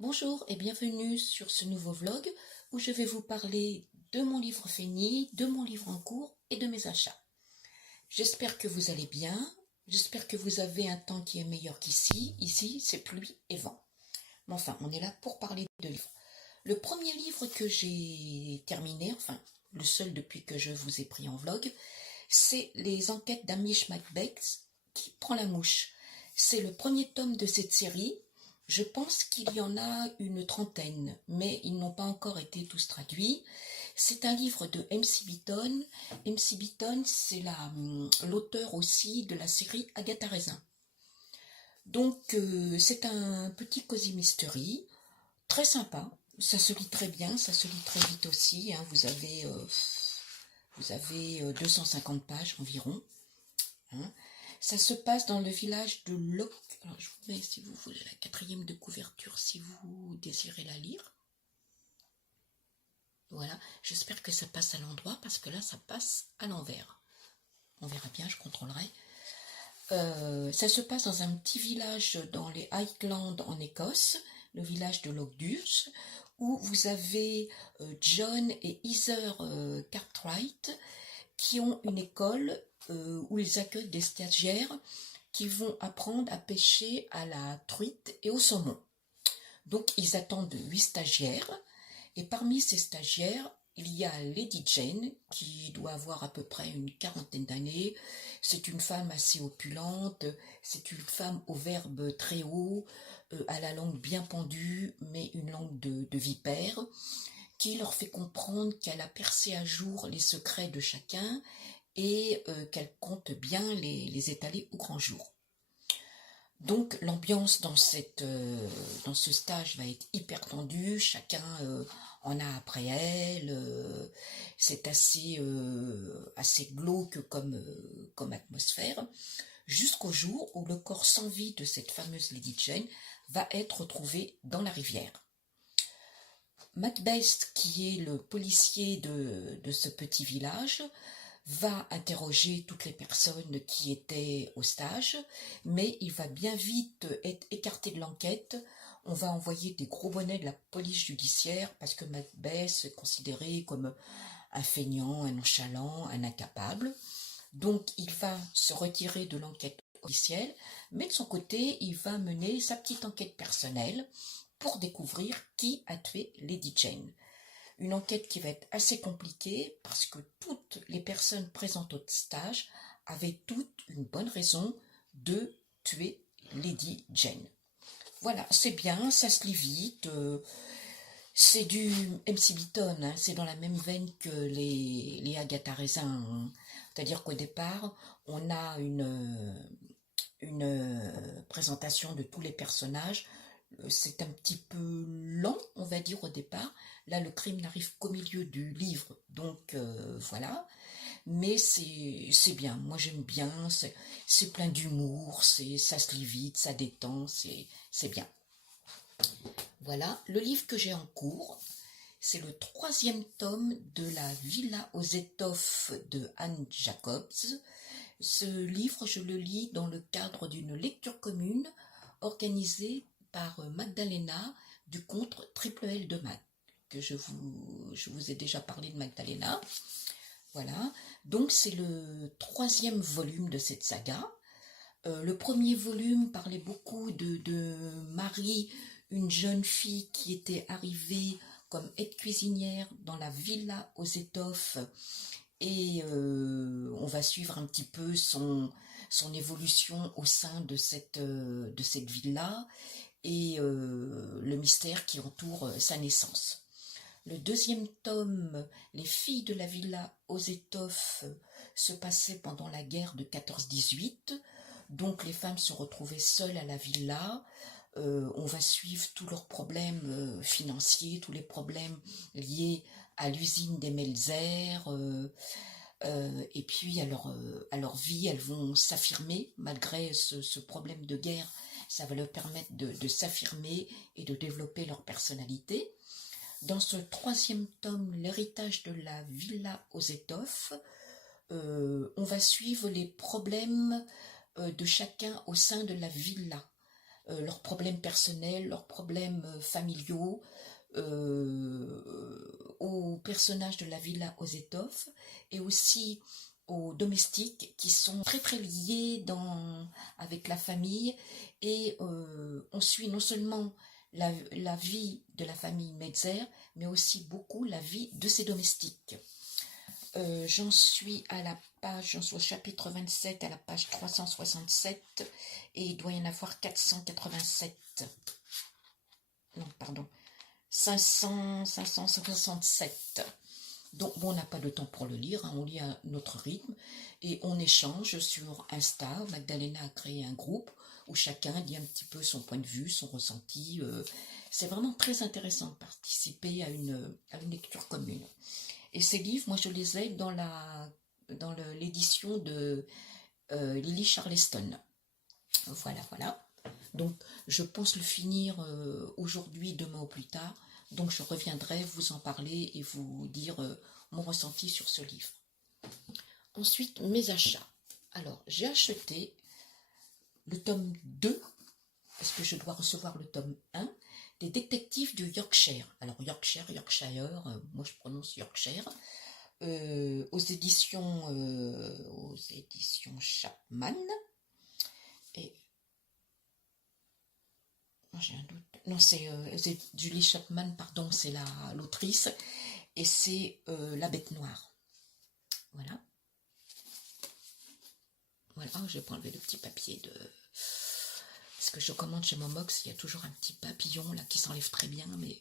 Bonjour et bienvenue sur ce nouveau vlog où je vais vous parler de mon livre fini, de mon livre en cours et de mes achats. J'espère que vous allez bien, j'espère que vous avez un temps qui est meilleur qu'ici. Ici, c'est pluie et vent. Mais enfin, on est là pour parler de livres. Le premier livre que j'ai terminé, enfin le seul depuis que je vous ai pris en vlog, c'est Les enquêtes d'Amish Macbeth qui prend la mouche. C'est le premier tome de cette série. Je pense qu'il y en a une trentaine, mais ils n'ont pas encore été tous traduits. C'est un livre de M.C. Beaton. M.C. Beaton, c'est l'auteur aussi de la série Agatha Raisin. Donc, c'est un petit cozy mystery, très sympa. Ça se lit très bien, ça se lit très vite aussi. Hein. Vous avez 250 pages environ. Hein. Ça se passe dans le village de Loc. Alors, je vous mets, si vous voulez, la quatrième de couverture, si vous désirez la lire. Voilà, j'espère que ça passe à l'endroit, parce que là, ça passe à l'envers. On verra bien, je contrôlerai. Ça se passe dans un petit village dans les Highlands en Écosse, le village de Lochduch, où vous avez John et Heather Cartwright qui ont une école où ils accueillent des stagiaires qui vont apprendre à pêcher à la truite et au saumon. Donc ils attendent 8 stagiaires, et parmi ces stagiaires, il y a Lady Jane, qui doit avoir à peu près une quarantaine d'années. C'est une femme assez opulente, c'est une femme au verbe très haut, à la langue bien pendue, mais une langue de vipère, qui leur fait comprendre qu'elle a percé à jour les secrets de chacun et qu'elle compte bien les étaler au grand jour. Donc l'ambiance dans ce stage va être hyper tendue, chacun en a après elle, c'est assez glauque comme atmosphère, jusqu'au jour où le corps sans vie de cette fameuse Lady Jane va être retrouvé dans la rivière. Macbeth, qui est le policier de ce petit village, va interroger toutes les personnes qui étaient au stage, mais il va bien vite être écarté de l'enquête. On va envoyer des gros bonnets de la police judiciaire parce que Macbeth est considéré comme un feignant, un nonchalant, un incapable. Donc il va se retirer de l'enquête officielle, mais de son côté, il va mener sa petite enquête personnelle pour découvrir qui a tué Lady Jane. Une enquête qui va être assez compliquée parce que toutes les personnes présentes au stage avaient toutes une bonne raison de tuer Lady Jane. Voilà, c'est bien, ça se lit vite, c'est du M.C. Beaton, hein, c'est dans la même veine que les Agatha Raisin. Hein. C'est-à-dire qu'au départ, on a une présentation de tous les personnages. C'est un petit peu lent, on va dire, au départ. Là, le crime n'arrive qu'au milieu du livre, donc voilà. Mais c'est bien, moi j'aime bien, c'est plein d'humour, ça se lit vite, ça détend, c'est bien. Voilà, le livre que j'ai en cours, c'est le 3e tome de La Villa aux étoffes de Anne Jacobs. Ce livre, je le lis dans le cadre d'une lecture commune organisée par Magdalena du compte Triple L de Math, que je vous ai déjà parlé de Magdalena. Voilà, donc c'est le 3e volume de cette saga. Le premier volume parlait beaucoup de Marie, une jeune fille qui était arrivée comme aide-cuisinière dans la villa aux étoffes, et on va suivre un petit peu son évolution au sein de cette villa et le mystère qui entoure sa naissance. Le 2e tome, Les filles de la villa aux étoffes, se passait pendant la guerre de 14-18. Donc les femmes se retrouvaient seules à la villa. On va suivre tous leurs problèmes financiers, tous les problèmes liés à l'usine des Melzer. Et puis à leur vie, elles vont s'affirmer malgré ce problème de guerre. Ça va leur permettre de s'affirmer et de développer leur personnalité. Dans ce 3e tome, L'héritage de la villa aux étoffes, on va suivre les problèmes de chacun au sein de la villa. leurs problèmes personnels, leurs problèmes familiaux, aux personnages de la villa Ozetov et aussi aux domestiques qui sont très très liés avec la famille et on suit non seulement la vie de la famille Metzer mais aussi beaucoup la vie de ses domestiques. J'en suis au chapitre 27 à la page 367 et il doit y en avoir 487. Non, pardon. 567. Donc, bon, on n'a pas de temps pour le lire, hein, on lit à notre rythme et on échange sur Insta. Magdalena a créé un groupe où chacun dit un petit peu son point de vue, son ressenti. C'est vraiment très intéressant de participer à une lecture commune. Et ces livres, moi, je les ai dans l'édition de Lily Charleston. Voilà, voilà. Donc, je pense le finir aujourd'hui, demain ou plus tard. Donc, je reviendrai vous en parler et vous dire mon ressenti sur ce livre. Ensuite, mes achats. Alors, j'ai acheté le tome 2, parce que je dois recevoir le tome 1, des détectives du Yorkshire. Alors, Yorkshire, moi je prononce Yorkshire. Aux éditions Chapman. Et j'ai un doute. Non, c'est Julie Chapman, pardon, c'est l'autrice. Et c'est La Bête Noire. Voilà. Voilà, je vais pas enlever le petit papier de... Parce que je commande chez Momox, il y a toujours un petit papillon là qui s'enlève très bien, mais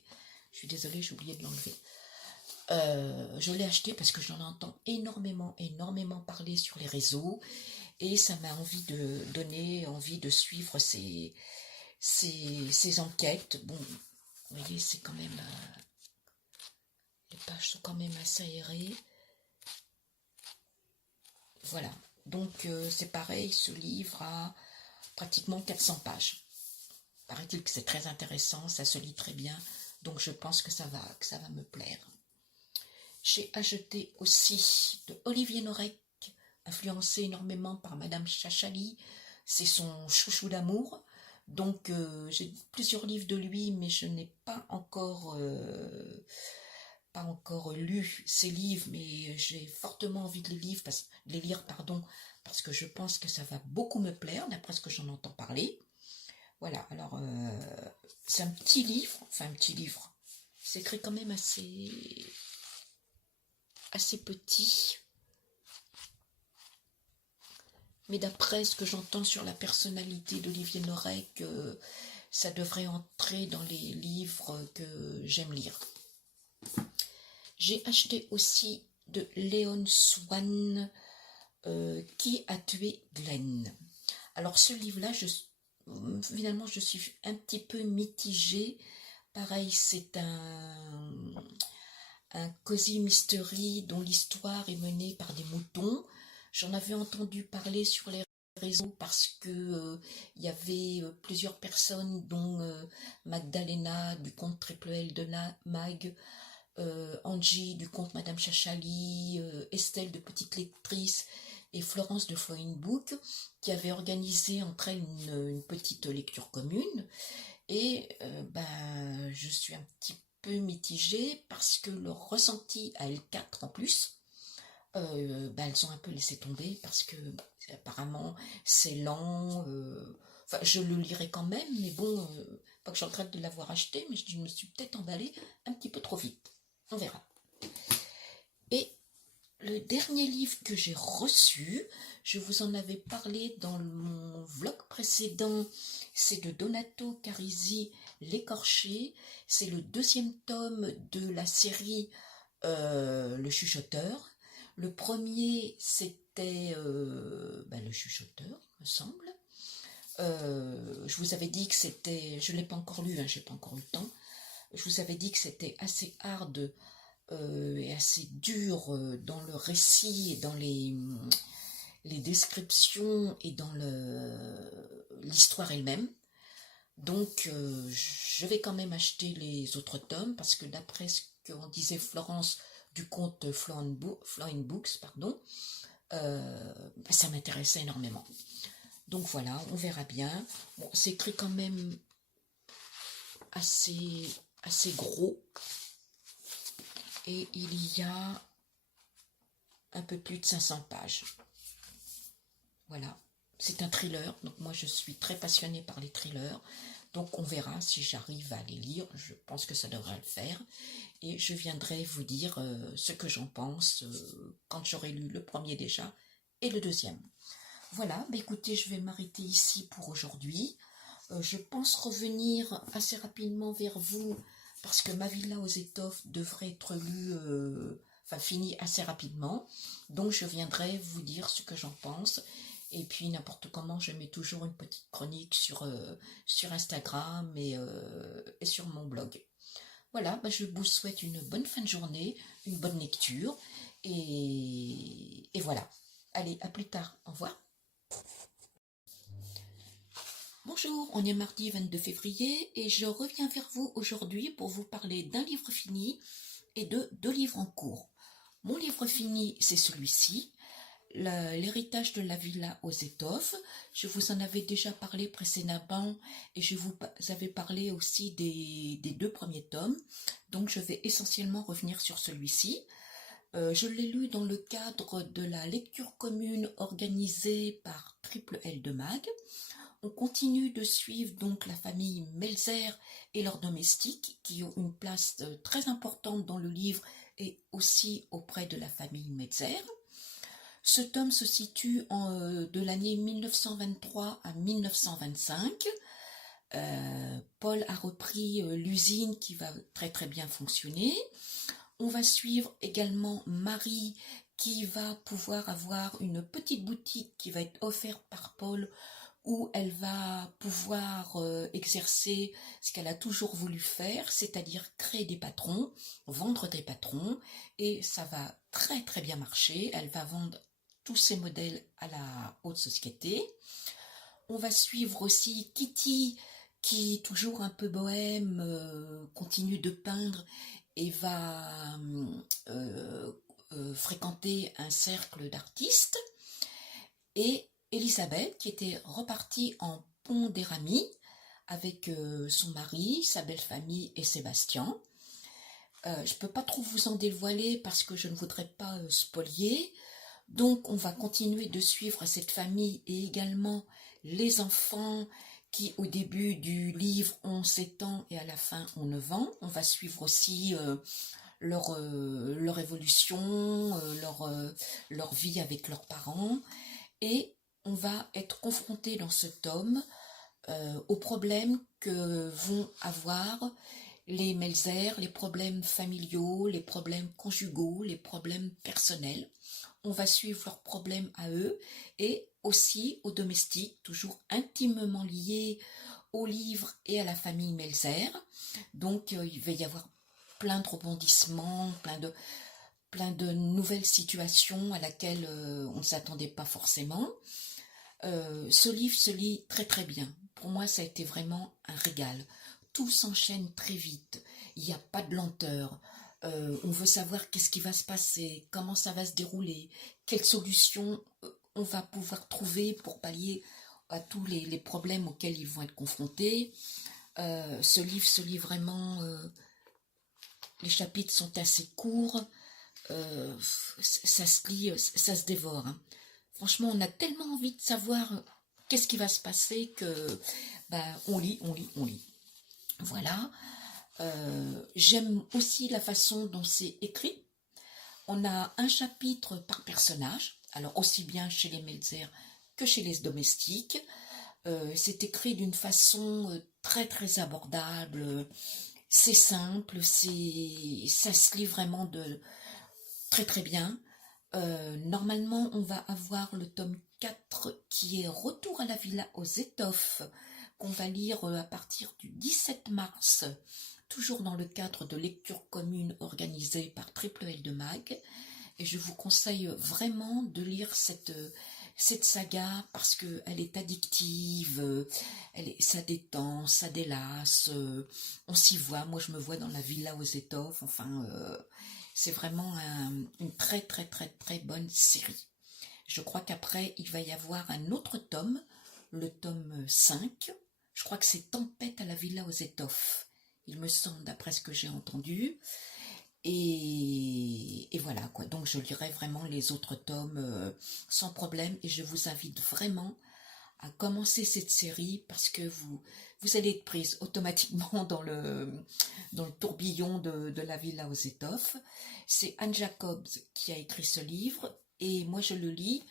je suis désolée, j'ai oublié de l'enlever. Je l'ai acheté parce que j'en entends énormément parler sur les réseaux et ça m'a donné envie de suivre ces enquêtes. Bon, vous voyez, c'est quand même... les pages sont quand même assez aérées. Voilà, donc c'est pareil, ce livre a pratiquement 400 pages. Paraît-il que c'est très intéressant, ça se lit très bien, donc je pense que ça va me plaire. J'ai acheté aussi de Olivier Norek, influencé énormément par Madame Chachali. C'est son chouchou d'amour. Donc j'ai plusieurs livres de lui, mais je n'ai pas encore lu ces livres, mais j'ai fortement envie de les lire, parce que je pense que ça va beaucoup me plaire, d'après ce que j'en entends parler. Voilà, alors c'est un petit livre, c'est écrit quand même assez petit, mais d'après ce que j'entends sur la personnalité d'Olivier Norek, ça devrait entrer dans les livres que j'aime lire. J'ai acheté aussi de Léon Swan, Qui a tué Glenn. Alors ce livre-là, finalement je suis un petit peu mitigée. Pareil, c'est un cosy mystery dont l'histoire est menée par des moutons. J'en avais entendu parler sur les réseaux parce que il y avait plusieurs personnes, dont Magdalena du compte Triple L de Mag, Angie du compte Madame Chachali, Estelle de Petite Lectrice et Florence de Flowing Book, qui avaient organisé entre elles une petite lecture commune. Et je suis un petit peu mitigée parce que leur ressenti à L4 en plus, elles ont un peu laissé tomber parce que apparemment c'est lent. Je le lirai quand même, mais bon, pas que je regrette de l'avoir acheté, mais je me suis peut-être emballée un petit peu trop vite. On verra. Et le dernier livre que j'ai reçu, je vous en avais parlé dans mon vlog précédent, c'est de Donato Carisi, L'écorché. C'est le 2e tome de la série Le Chuchoteur. Le premier, c'était Le Chuchoteur, me semble. Je vous avais dit que c'était... Je ne l'ai pas encore lu, j'ai pas encore eu le temps. Je vous avais dit que c'était assez hard et assez dur dans le récit et dans les descriptions et dans l'histoire elle-même. Donc je vais quand même acheter les autres tomes parce que d'après ce qu'en disait Florence du compte Flowing Books, ça m'intéressait énormément. Donc voilà, on verra bien. Bon, c'est écrit quand même assez gros. Et il y a un peu plus de 500 pages. Voilà. C'est un thriller, donc moi je suis très passionnée par les thrillers. Donc on verra si j'arrive à les lire, je pense que ça devrait le faire. Et je viendrai vous dire ce que j'en pense quand j'aurai lu le premier déjà et le deuxième. Voilà, bah écoutez, je vais m'arrêter ici pour aujourd'hui. Je pense revenir assez rapidement vers vous parce que Ma villa aux étoffes devrait être lue, finie assez rapidement. Donc je viendrai vous dire ce que j'en pense. Et puis n'importe comment, je mets toujours une petite chronique sur Instagram et sur mon blog. Voilà, bah je vous souhaite une bonne fin de journée, une bonne lecture. Et voilà. Allez, à plus tard. Au revoir. Bonjour, on est mardi 22 février et je reviens vers vous aujourd'hui pour vous parler d'un livre fini et de 2 livres en cours. Mon livre fini, c'est celui-ci, L'héritage de la villa aux étoffes. Je vous en avais déjà parlé précédemment et je vous avais parlé aussi des 2 premiers tomes. Donc je vais essentiellement revenir sur celui-ci. Je l'ai lu dans le cadre de la lecture commune organisée par Triple L de Mag. On continue de suivre donc la famille Melzer et leurs domestiques qui ont une place très importante dans le livre et aussi auprès de la famille Melzer. Ce tome se situe de l'année 1923 à 1925. Paul a repris l'usine qui va très très bien fonctionner. On va suivre également Marie qui va pouvoir avoir une petite boutique qui va être offerte par Paul où elle va pouvoir exercer ce qu'elle a toujours voulu faire, c'est-à-dire créer des patrons, vendre des patrons, et ça va très très bien marcher. Elle va vendre tous ses modèles à la haute société. On va suivre aussi Kitty, qui, toujours un peu bohème, continue de peindre et va fréquenter un cercle d'artistes. Et Elisabeth, qui était repartie en Pont-d'Éramy avec son mari, sa belle famille et Sébastien. Je ne peux pas trop vous en dévoiler parce que je ne voudrais pas spolier. Donc on va continuer de suivre cette famille et également les enfants qui au début du livre ont 7 ans et à la fin ont 9 ans. On va suivre aussi leur évolution, leur vie avec leurs parents. Et on va être confronté dans ce tome aux problèmes que vont avoir les Melzer, les problèmes familiaux, les problèmes conjugaux, les problèmes personnels. On va suivre leurs problèmes à eux et aussi aux domestiques, toujours intimement liés au livre et à la famille Melzer. Donc il va y avoir plein de rebondissements, plein de nouvelles situations à laquelle on ne s'attendait pas forcément. Ce livre se lit très très bien. Pour moi, ça a été vraiment un régal. Tout s'enchaîne très vite. Il n'y a pas de lenteur. On veut savoir qu'est-ce qui va se passer, comment ça va se dérouler, quelles solutions on va pouvoir trouver pour pallier à tous les problèmes auxquels ils vont être confrontés. Ce livre se lit vraiment... les chapitres sont assez courts. Ça se lit, ça se dévore. Hein. Franchement, on a tellement envie de savoir qu'est-ce qui va se passer que on lit. Voilà. J'aime aussi la façon dont c'est écrit. On a un chapitre par personnage, alors aussi bien chez les Melzer que chez les domestiques. C'est écrit d'une façon très très abordable. C'est simple, ça se lit vraiment très très bien. Normalement, on va avoir le tome 4 qui est Retour à la villa aux étoffes, qu'on va lire à partir du 17 mars, toujours dans le cadre de lecture commune organisée par Triple L de Mag. Et je vous conseille vraiment de lire cette saga parce qu'elle est addictive, ça détend, ça délasse, on s'y voit, moi je me vois dans la villa aux étoffes, enfin c'est vraiment une très très très très bonne série. Je crois qu'après il va y avoir un autre tome le tome 5. Je crois que c'est Tempête à la Villa aux Étoffes, il me semble, d'après ce que j'ai entendu. Et voilà quoi, donc je lirai vraiment les autres tomes sans problème, et je vous invite vraiment à commencer cette série parce que vous allez être prise automatiquement dans le tourbillon de la Villa aux Étoffes. C'est Anne Jacobs qui a écrit ce livre et moi je le lis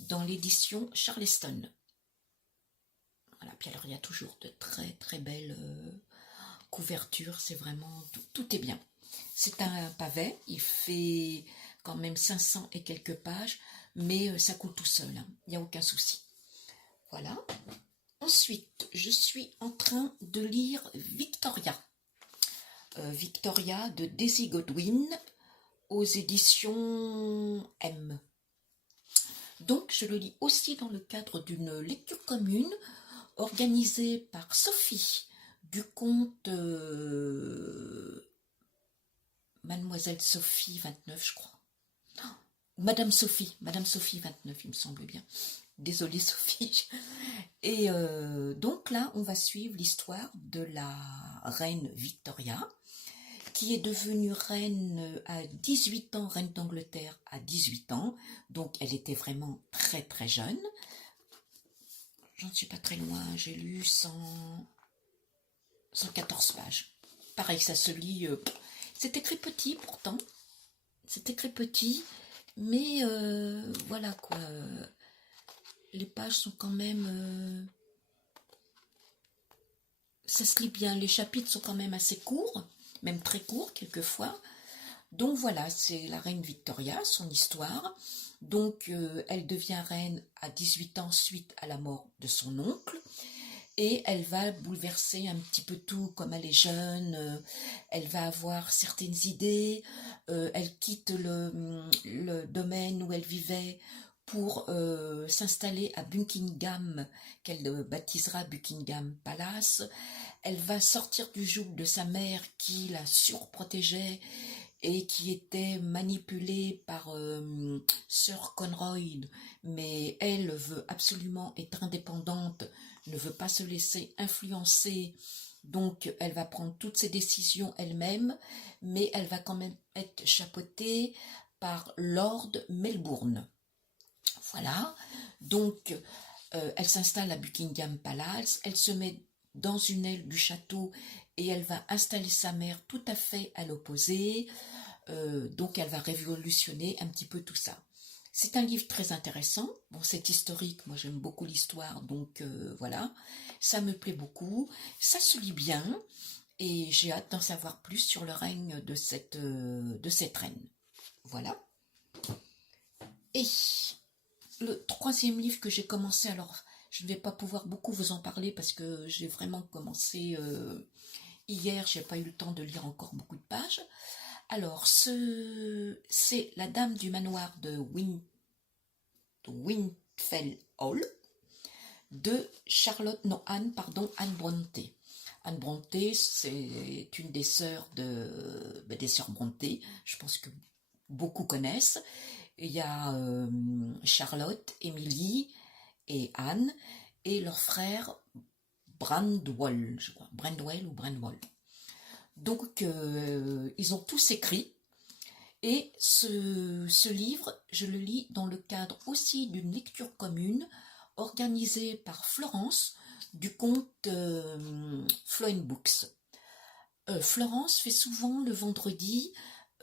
dans l'édition Charleston. Voilà, puis alors il y a toujours de très très belles couvertures, c'est vraiment, tout est bien. C'est un pavé, il fait quand même 500 et quelques pages, mais ça coule tout seul, hein, il n'y a aucun souci. Voilà. Ensuite, je suis en train de lire Victoria. Victoria de Daisy Godwin aux éditions M. Donc, je le lis aussi dans le cadre d'une lecture commune organisée par Sophie du compte Mademoiselle Sophie 29, je crois. Madame Sophie 29, il me semble bien. Désolée Sophie. Et donc là, on va suivre l'histoire de la reine Victoria, qui est devenue reine à 18 ans, reine d'Angleterre à 18 ans. Donc elle était vraiment très très jeune. J'en suis pas très loin, j'ai lu 114 pages. Pareil, ça se lit... c'est écrit petit pourtant. C'est écrit petit, mais voilà quoi. Les pages sont quand même... ça se lit bien, les chapitres sont quand même assez courts, même très courts quelquefois. Donc voilà, c'est la reine Victoria, son histoire. Donc elle devient reine à 18 ans suite à la mort de son oncle. Et elle va bouleverser un petit peu tout, comme elle est jeune, elle va avoir certaines idées, elle quitte le domaine où elle vivait pour s'installer à Buckingham, qu'elle baptisera Buckingham Palace. Elle va sortir du joug de sa mère qui la surprotégeait et qui était manipulée par Sir Conroy, mais elle veut absolument être indépendante, ne veut pas se laisser influencer, donc elle va prendre toutes ses décisions elle-même, mais elle va quand même être chapeautée par Lord Melbourne. Voilà, donc elle s'installe à Buckingham Palace, elle se met dans une aile du château et elle va installer sa mère tout à fait à l'opposé, donc elle va révolutionner un petit peu tout ça. C'est un livre très intéressant, bon c'est historique, moi j'aime beaucoup l'histoire, donc voilà, ça me plaît beaucoup, ça se lit bien, et j'ai hâte d'en savoir plus sur le règne de cette reine. Voilà. Et le troisième livre que j'ai commencé, alors je ne vais pas pouvoir beaucoup vous en parler parce que j'ai vraiment commencé hier, j'ai pas eu le temps de lire encore beaucoup de pages. Alors, c'est La Dame du Manoir de Windfell Hall de Anne Brontë. Anne Brontë, c'est une des sœurs des sœurs Brontë, je pense que beaucoup connaissent. Il y a Charlotte, Émilie et Anne, et leur frère Brandwell, je crois, Brandwell ou Brandwell. Donc, ils ont tous écrit, et ce livre, je le lis dans le cadre aussi d'une lecture commune organisée par Florence du compte Flowen Books. Florence fait souvent le vendredi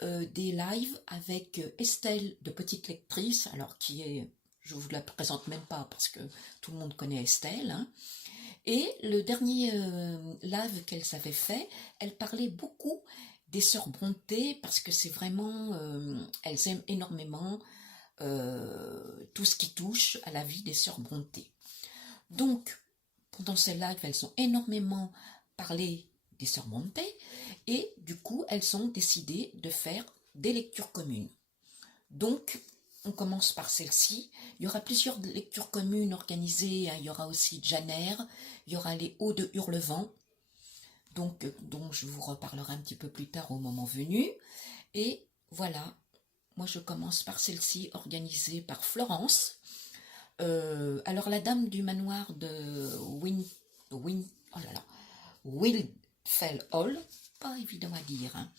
des lives avec Estelle de Petite Lectrice, alors qui est, je vous la présente même pas parce que tout le monde connaît Estelle, hein. Et le dernier live qu'elles avaient fait, elles parlaient beaucoup des sœurs Brontë parce que c'est vraiment, elles aiment énormément tout ce qui touche à la vie des sœurs Brontë. Donc, pendant ces lives, elles ont énormément parlé des sœurs Brontë et du coup, elles ont décidé de faire des lectures communes. Donc, on commence par celle-ci. Il y aura plusieurs lectures communes organisées. Il y aura aussi Janer, il y aura les Hauts de Hurlevent, donc, dont je vous reparlerai un petit peu plus tard au moment venu. Et voilà, moi je commence par celle-ci organisée par Florence. Alors la dame du manoir de oh là là, Wildfell Hall, pas évident à dire, hein.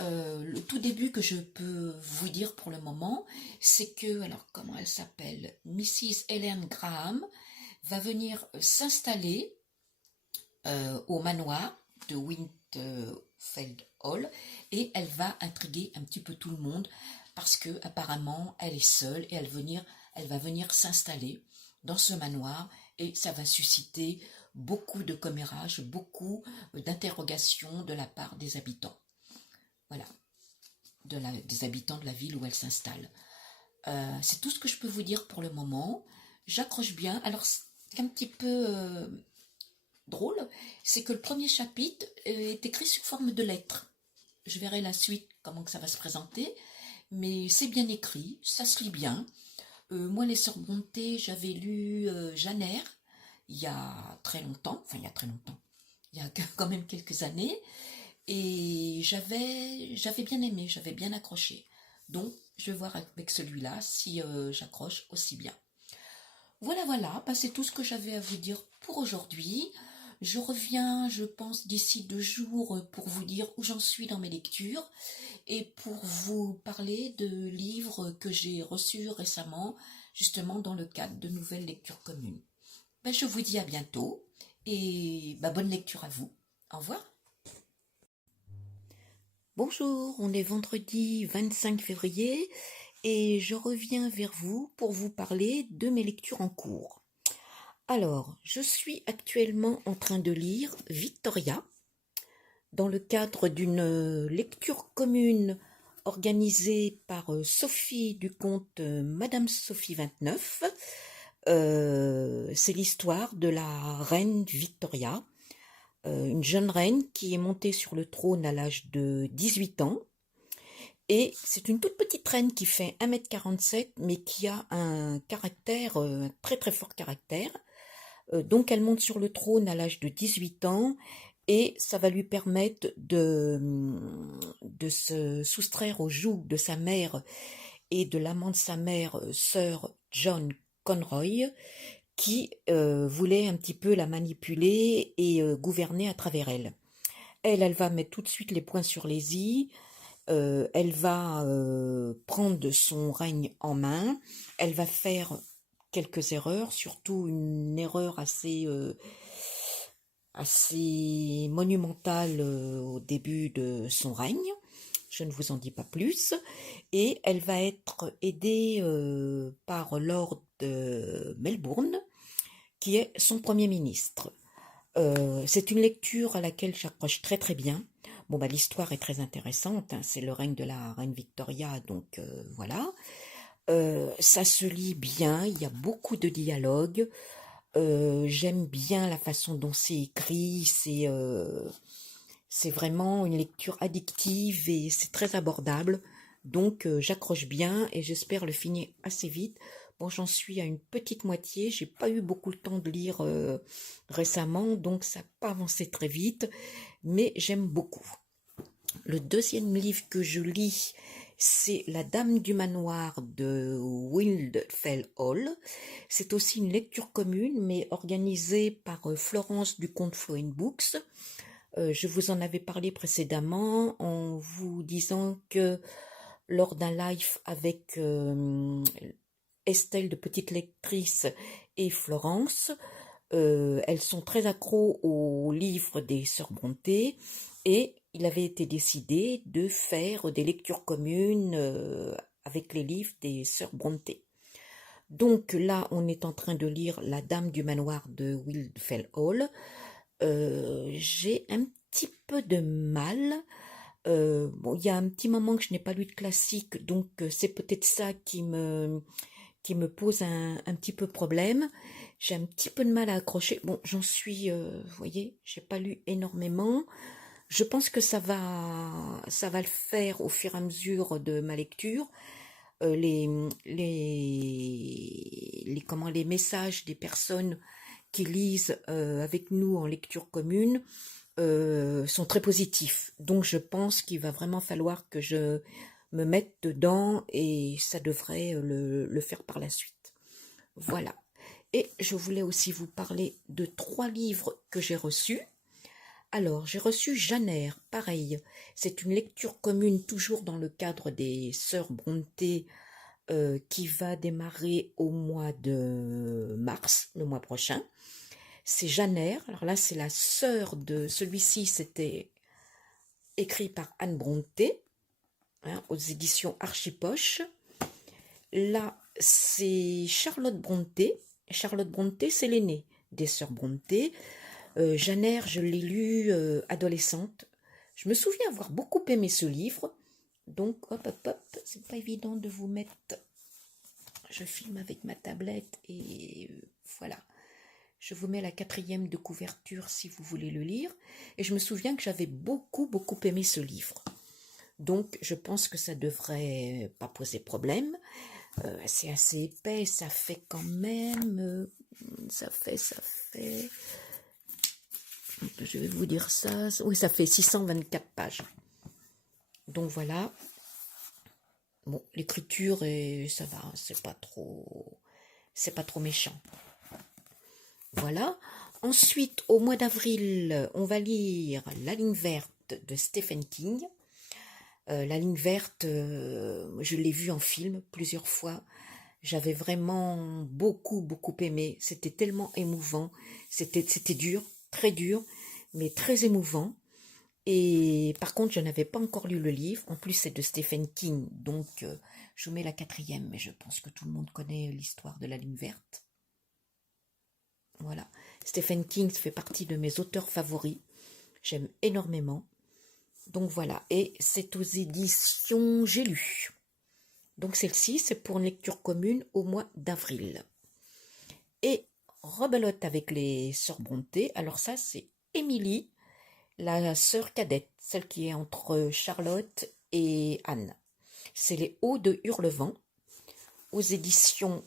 Le tout début que je peux vous dire pour le moment, c'est que, alors comment elle s'appelle, Mrs. Helen Graham va venir s'installer au manoir de Winterfell Hall et elle va intriguer un petit peu tout le monde parce que apparemment elle est seule et elle va venir s'installer dans ce manoir et ça va susciter beaucoup de commérages, beaucoup d'interrogations de la part des habitants. Voilà, des habitants de la ville où elle s'installe. C'est tout ce que je peux vous dire pour le moment. J'accroche bien. Alors, c'est un petit peu drôle, c'est que le premier chapitre est écrit sous forme de lettres. Je verrai la suite, comment que ça va se présenter, mais c'est bien écrit, ça se lit bien. Moi, les Sœurs Brontë, j'avais lu Jeanne Eyre il y a très longtemps, enfin il y a très longtemps, il y a quand même quelques années, et j'avais bien aimé, j'avais bien accroché. Donc, je vais voir avec celui-là si j'accroche aussi bien. Voilà, bah, c'est tout ce que j'avais à vous dire pour aujourd'hui. Je reviens, je pense, d'ici 2 jours pour vous dire où j'en suis dans mes lectures et pour vous parler de livres que j'ai reçus récemment, justement dans le cadre de nouvelles lectures communes. Ben, je vous dis à bientôt et ben, bonne lecture à vous. Au revoir. Bonjour, on est vendredi 25 février et je reviens vers vous pour vous parler de mes lectures en cours. Alors, je suis actuellement en train de lire Victoria dans le cadre d'une lecture commune organisée par Sophie du compte Madame Sophie 29. C'est l'histoire de la reine Victoria, une jeune reine qui est montée sur le trône à l'âge de 18 ans. Et c'est une toute petite reine qui fait 1,47 m, mais qui a un caractère, un très très fort caractère. Donc elle monte sur le trône à l'âge de 18 ans et ça va lui permettre de se soustraire au joug de sa mère et de l'amant de sa mère, Sir John Conroy, qui voulait un petit peu la manipuler et gouverner à travers elle. Elle va mettre tout de suite les points sur les i. Elle va prendre son règne en main. Elle va faire quelques erreurs, surtout une erreur assez monumentale au début de son règne. Je ne vous en dis pas plus. Et elle va être aidée par Lord Melbourne, qui est son premier ministre. C'est une lecture à laquelle j'accroche très très bien. Bon, bah, l'histoire est très intéressante, hein, c'est le règne de la reine Victoria, donc voilà. Ça se lit bien, il y a beaucoup de dialogues. J'aime bien la façon dont c'est écrit, c'est vraiment une lecture addictive et c'est très abordable. Donc j'accroche bien et j'espère le finir assez vite. Bon, j'en suis à une petite moitié, j'ai pas eu beaucoup le temps de lire récemment, donc ça n'a pas avancé très vite, mais j'aime beaucoup. Le deuxième livre que je lis, c'est La Dame du Manoir de Wildfell Hall. C'est aussi une lecture commune, mais organisée par Florence du compte Flowen Books. Je vous en avais parlé précédemment en vous disant que lors d'un live avec Estelle de Petite Lectrice et Florence, elles sont très accros aux livres des Sœurs Brontë et il avait été décidé de faire des lectures communes avec les livres des Sœurs Brontë. Donc là, on est en train de lire La Dame du Manoir de Wildfell Hall. J'ai un petit peu de mal. Bon, il y a un petit moment que je n'ai pas lu de classique, donc c'est peut-être ça qui me pose un petit peu problème. J'ai un petit peu de mal à accrocher. Bon, j'en suis, vous voyez, j'ai pas lu énormément. Je pense que ça va le faire au fur et à mesure de ma lecture. Les messages des personnes qui lisent avec nous en lecture commune sont très positifs. Donc je pense qu'il va vraiment falloir que je me mette dedans et ça devrait le faire par la suite. Voilà. Et je voulais aussi vous parler de 3 livres que j'ai reçus. Alors, j'ai reçu Janer, pareil. C'est une lecture commune, toujours dans le cadre des Sœurs Brontë, qui va démarrer au mois de mars, le mois prochain. C'est Janer. Alors là, c'est la sœur de celui-ci, c'était écrit par Anne Brontë, hein, aux éditions Archipoche. Là, c'est Charlotte Brontë. Charlotte Brontë, c'est l'aînée des Sœurs Brontë. Janer, je l'ai lu adolescente. Je me souviens avoir beaucoup aimé ce livre. Donc, hop, hop, hop, c'est pas évident de vous mettre... Je filme avec ma tablette et voilà. Je vous mets la 4e de couverture si vous voulez le lire. Et je me souviens que j'avais beaucoup aimé ce livre. Donc, je pense que ça devrait pas poser problème. C'est assez épais, ça fait quand même... ça fait... Je vais vous dire ça. Oui, ça fait 624 pages. Donc voilà. Bon, l'écriture, ça va, c'est pas trop méchant. Voilà. Ensuite, au mois d'avril, on va lire La ligne verte de Stephen King. La ligne verte, je l'ai vue en film plusieurs fois. J'avais vraiment beaucoup aimé. C'était tellement émouvant. C'était dur, très dur, mais très émouvant. Et par contre, je n'avais pas encore lu le livre. En plus, c'est de Stephen King, donc je vous mets la 4e, mais je pense que tout le monde connaît l'histoire de La ligne verte. Voilà. Stephen King fait partie de mes auteurs favoris. J'aime énormément. Donc voilà. Et c'est aux éditions J'ai lu. Donc celle-ci, c'est pour une lecture commune au mois d'avril. Et Rebelote avec les Sœurs Brontë. Alors ça, c'est Émilie, la sœur cadette, celle qui est entre Charlotte et Anne. C'est Les Hauts de Hurlevent, aux éditions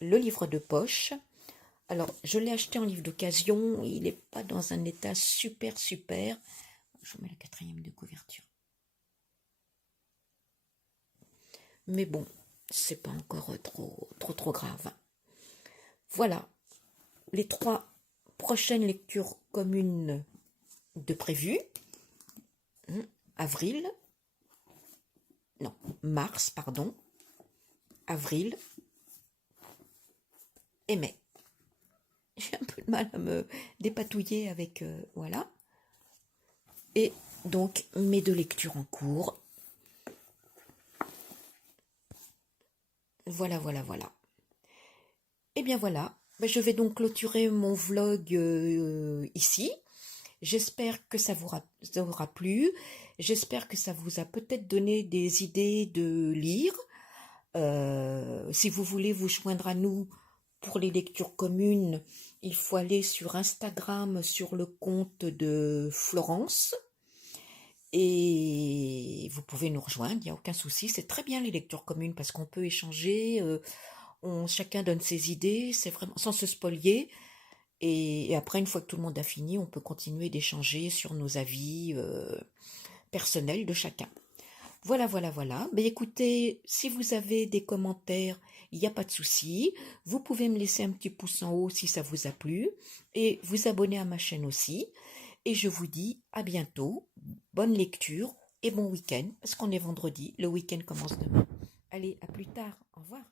Le Livre de Poche. Alors, je l'ai acheté en livre d'occasion, il n'est pas dans un état super. Je vous mets la 4e de couverture. Mais bon, c'est pas encore trop grave. Voilà, les 3 prochaines lectures communes de prévues. Mars, avril et mai. J'ai un peu de mal à me dépatouiller avec... voilà. Et donc, mes 2 lectures en cours. Voilà. Et bien voilà, je vais donc clôturer mon vlog ici. J'espère que ça vous aura plu. J'espère que ça vous a peut-être donné des idées de lire. Si vous voulez vous joindre à nous pour les lectures communes, il faut aller sur Instagram, sur le compte de Florence. Et vous pouvez nous rejoindre, il n'y a aucun souci. C'est très bien les lectures communes parce qu'on peut échanger, chacun donne ses idées, c'est vraiment sans se spolier. Et après, une fois que tout le monde a fini, on peut continuer d'échanger sur nos avis personnels de chacun. Voilà. Mais écoutez, si vous avez des commentaires, il n'y a pas de souci. Vous pouvez me laisser un petit pouce en haut si ça vous a plu. Et vous abonner à ma chaîne aussi. Et je vous dis à bientôt. Bonne lecture et bon week-end. Parce qu'on est vendredi. Le week-end commence demain. Allez, à plus tard. Au revoir.